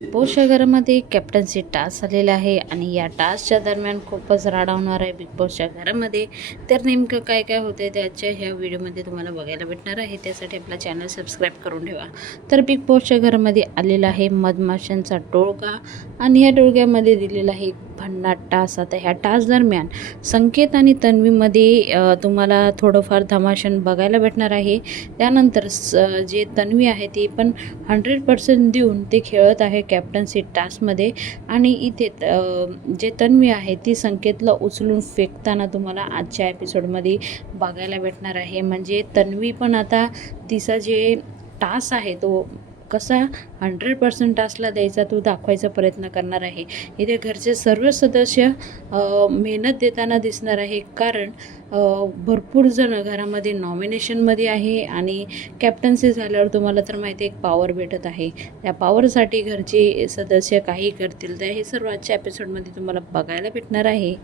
पोषा घरामध्ये captaincy task आलेला आहे आणि या टास्कच्या दरम्यान खूपच राडावणार आहे बिग बॉसच्या घरामध्ये. तर नेमकं काय काय होतं ते आजच्या ह्या व्हिडिओमध्ये तुम्हाला बघायला भेटणार आहे. त्यासाठी आपला चॅनल सबस्क्राईब करून ठेवा. तर बिग बॉसच्या घरामध्ये आलेला आहे मधमाशांचा टोळका आणि ह्या टोळक्यामध्ये दिलेला आहे भन्नाट टास्क. आता ह्या टास्क दरम्यान संकेत आणि तन्वीमध्ये तुम्हाला थोडंफार धमाशन बघायला भेटणार आहे. त्यानंतर जे तन्वी आहे ती पण 100% देऊन ते खेळत आहे कॅप्टन्सी टास्कमध्ये. आणि इथे जे तन्वी आहे ती संकेतला उचलून फेकताना तुम्हाला आजच्या एपिसोडमध्ये बघायला भेटणार आहे. म्हणजे तन्वी पण आता तिचा जे टास्क आहे तो कसा 100% टास्कला द्यायचा तो दाखवायचा प्रयत्न करणार आहे. इथे घरचे सर्व सदस्य मेहनत देताना दिसणार आहे, कारण भरपूर जण घरामध्ये नॉमिनेशनमध्ये आहे आणि कॅप्टन्सी झाल्यावर तुम्हाला तर माहिती आहे एक पॉवर भेटत आहे. त्या पॉवरसाठी घरचे सदस्य काही करतील तर हे सर्व आजच्या एपिसोडमध्ये तुम्हाला बघायला भेटणार आहे.